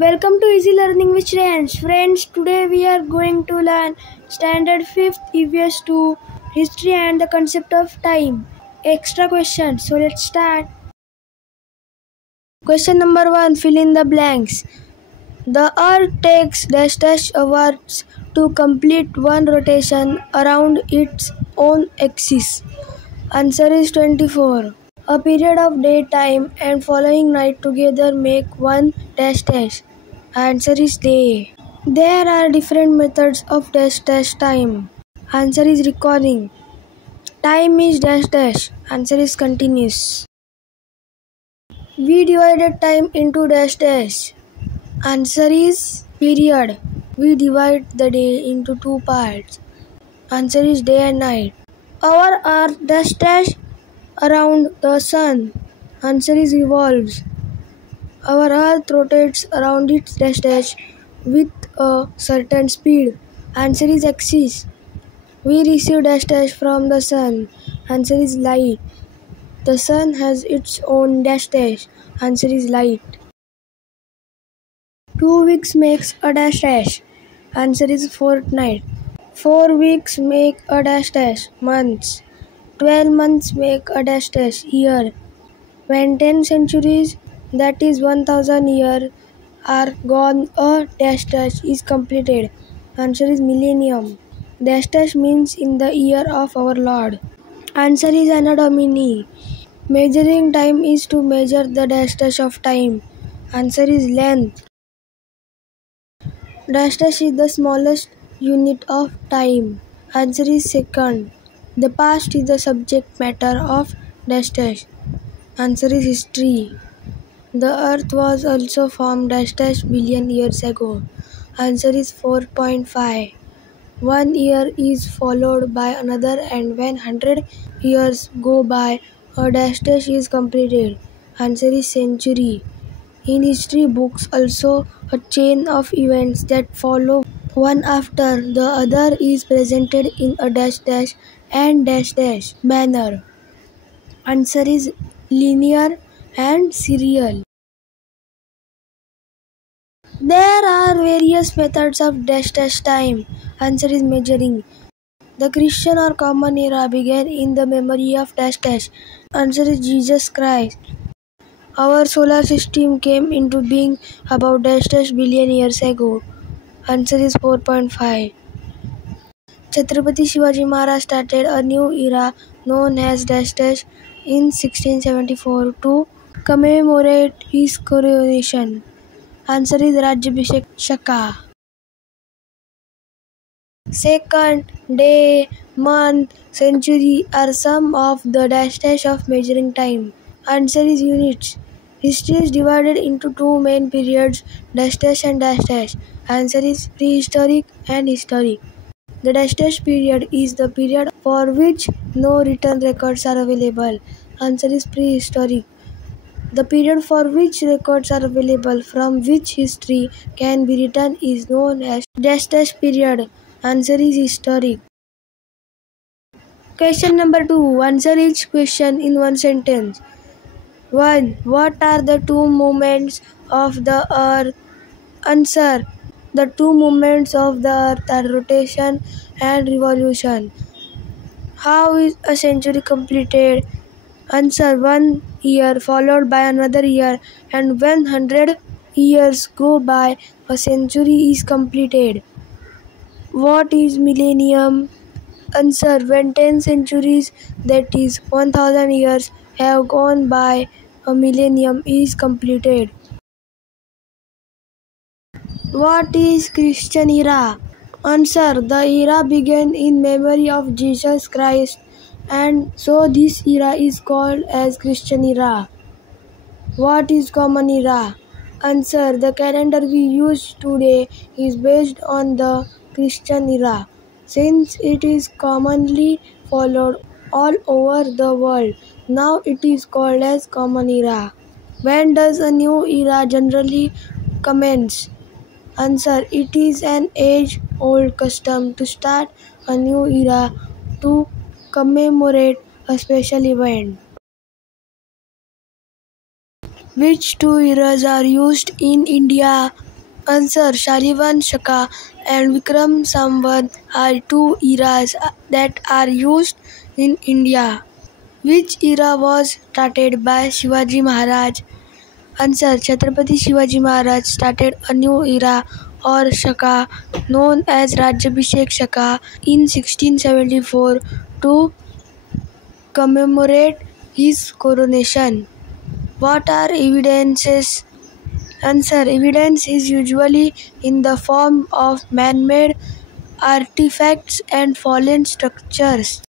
Welcome to Easy Learning with Shreyansh. Friends, today we are going to learn Standard 5th EVS 2 History and the Concept of Time. Extra questions. So let's start. Question number 1. Fill in the blanks. The Earth takes dash hours to complete one rotation around its own axis. Answer is 24. A period of daytime and following night together make one dash. Answer is day. There are different methods of dash time. Answer is recording. Time is dash. Answer is continuous. We divided time into dash. Answer is period. We divide the day into two parts. Answer is day and night. Our earth dash around the sun. Answer is revolves. Our earth rotates around its dash with a certain speed. Answer is axis. We receive dash from the sun. Answer is light. The sun has its own dash. Answer is light. 2 weeks makes a dash. Answer is fortnight. 4 weeks make a dash. Months. 12 months make a dash. Year. When 10 centuries, that is 1000 years, are gone, a dash is completed. Answer is millennium. Dash means in the year of our Lord. Answer is Anno Domini. Measuring time is to measure the dash of time. Answer is length. Dash is the smallest unit of time. Answer is second. The past is the subject matter of dash. Answer is history. The earth was also formed dash billion years ago. Answer is 4.5. 1 year is followed by another, and when 100 years go by, a dash is completed. Answer is century. In history books also, a chain of events that follow one after the other is presented in a dash and dash manner. Answer is linear and serial. There are various methods of dash time. Answer is measuring. The Christian or common era began in the memory of dash. Answer is Jesus Christ. Our solar system came into being about dash billion years ago. Answer is 4.5. Chhatrapati Shivaji Maharaj started a new era known as dash in 1674 to commemorate his coronation. Answer is Rajyabhishek Shaka. Second, day, month, century are some of the dash of measuring time. Answer is units. History is divided into two main periods, dash and dash. Answer is prehistoric and historic. The dash period is the period for which no written records are available. Answer is prehistoric. The period for which records are available from which history can be written is known as dash period. Answer is historic. Question number 2. Answer each question in one sentence. 1. What are the two movements of the earth? Answer. The two movements of the earth are rotation and revolution. How is a century completed? Answer. 1 year followed by another year, and when 100 years go by, a century is completed. What is millennium? Answer. When 10 centuries, that is 1000 years, have gone by, a millennium is completed. What is Christian era? Answer. The era began in memory of Jesus Christ, and so this era is called as Christian era. What is common era? Answer. The calendar we use today is based on the Christian era, since it is commonly followed all over the world. Now it is called as common era. When does a new era generally commence? Answer. It is an age-old custom to start a new era to commemorate a special event. Which two eras are used in India? Answer. Shalivan Shaka and Vikram Samvat are two eras that are used in India. Which era was started by Shivaji Maharaj? Answer. Chhatrapati Shivaji Maharaj started a new era or Shaka known as Rajyabhishek Shaka in 1674 to commemorate his coronation. What are evidences? Answer. Evidence is usually in the form of man-made artifacts and fallen structures.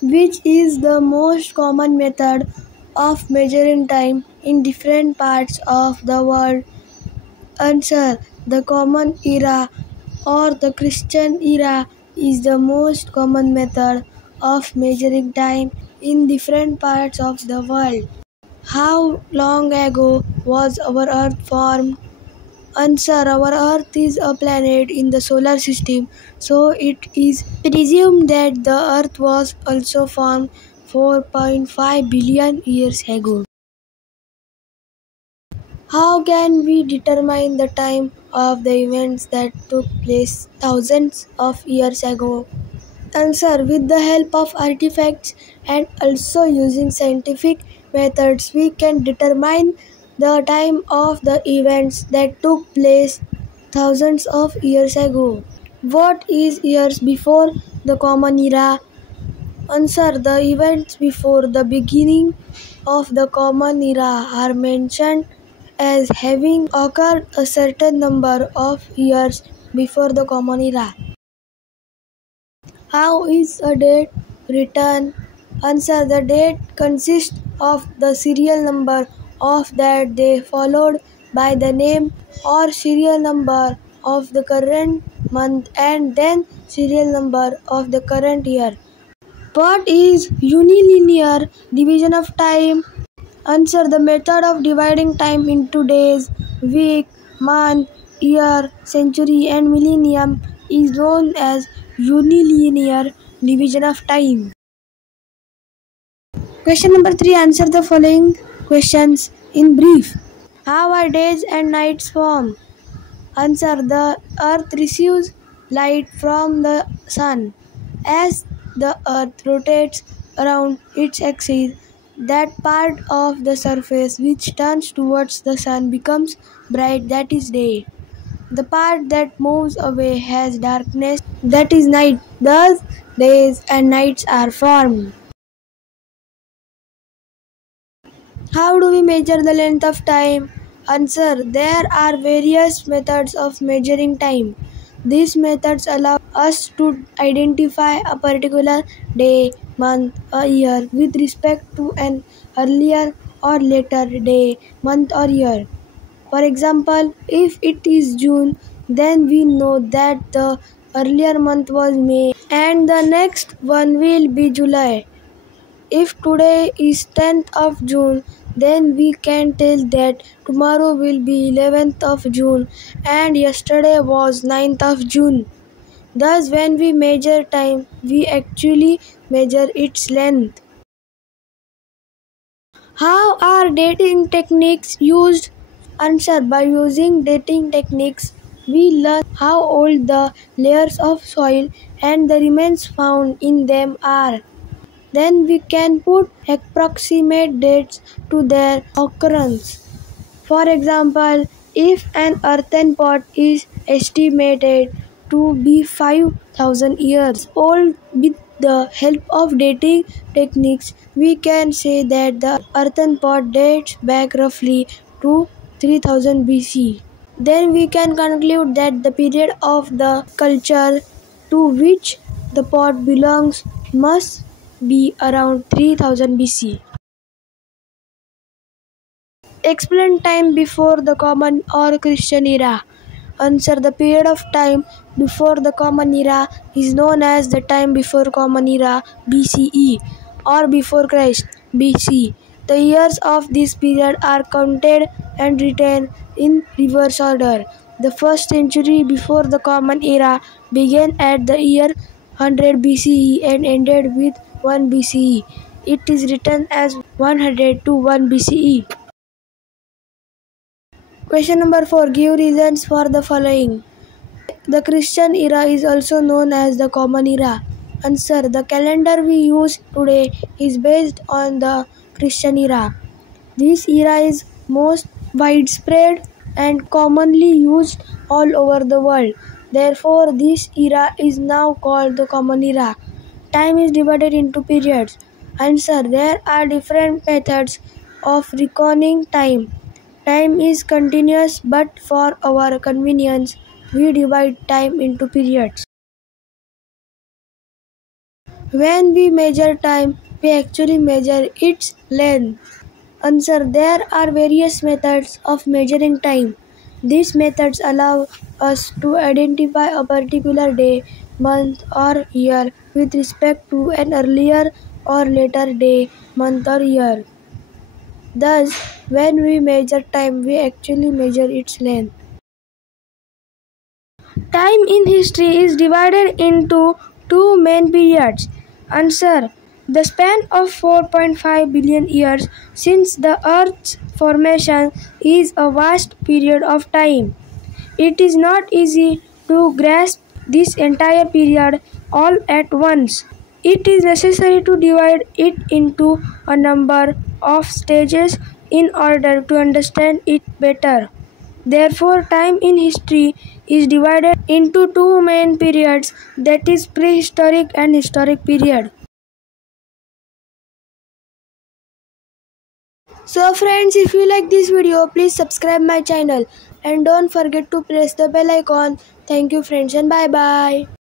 Which is the most common method of measuring time in different parts of the world? Answer. The Common Era or the Christian era is the most common method of measuring time in different parts of the world. How long ago was our Earth formed? Answer. Our Earth is a planet in the solar system, so it is presumed that the Earth was also formed 4.5 billion years ago. How can we determine the time of the events that took place thousands of years ago? Answer. With the help of artifacts and also using scientific methods, we can determine the time of the events that took place thousands of years ago. What is years before the Common Era? Answer. The events before the beginning of the Common Era are mentioned as having occurred a certain number of years before the Common Era. How is a date written? Answer. The date consists of the serial number of that day followed by the name or serial number of the current month and then serial number of the current year. What is unilinear division of time? Answer. The method of dividing time into days, week, month, year, century and millennium is known as unilinear division of time. Question number 3. Answer the following questions in brief. How are days and nights formed? Answer. The earth receives light from the sun. As the earth rotates around its axis, that part of the surface which turns towards the sun becomes bright, that is day. The part that moves away has darkness, that is night. Thus, days and nights are formed. How do we measure the length of time? Answer. There are various methods of measuring time. These methods allow us to identify a particular day, month, or year with respect to an earlier or later day, month, or year. For example, if it is June, then we know that the earlier month was May and the next one will be July. If today is 10th of June, then we can tell that tomorrow will be 11th of June and yesterday was 9th of June. Thus, when we measure time, we actually measure its length. How are dating techniques used? Answer. By using dating techniques, we learn how old the layers of soil and the remains found in them are. Then we can put approximate dates to their occurrence. For example, if an earthen pot is estimated to be 5,000 years old, with the help of dating techniques, we can say that the earthen pot dates back roughly to 3000 BC. Then we can conclude that the period of the culture to which the pot belongs must be around 3000 BC. Explain time before the Common or Christian era. Answer. The period of time before the Common Era is known as the time before Common Era BCE or before Christ BC. The years of this period are counted and written in reverse order. The first century before the Common Era began at the year 100 BCE and ended with 1 BCE. It is written as 100 to 1 BCE. Question number 4. Give reasons for the following. The Christian era is also known as the Common Era. Answer. The calendar we use today is based on the Christian era. This era is most widespread and commonly used all over the world. Therefore, this era is now called the Common Era. Time is divided into periods. Answer. There are different methods of reckoning time. Time is continuous, but for our convenience, we divide time into periods. When we measure time, we actually measure its length. Answer. There are various methods of measuring time. These methods allow us to identify a particular day, month, or year with respect to an earlier or later day, month, or year. Thus, when we measure time, we actually measure its length. Time in history is divided into two main periods. Answer. The span of 4.5 billion years since the Earth's formation is a vast period of time. It is not easy to grasp this entire period all at once. It is necessary to divide it into a number of stages in order to understand it better. Therefore, time in history is divided into two main periods, that is prehistoric and historic period. So friends, if you like this video, please subscribe my channel and don't forget to press the bell icon. Thank you friends and bye bye.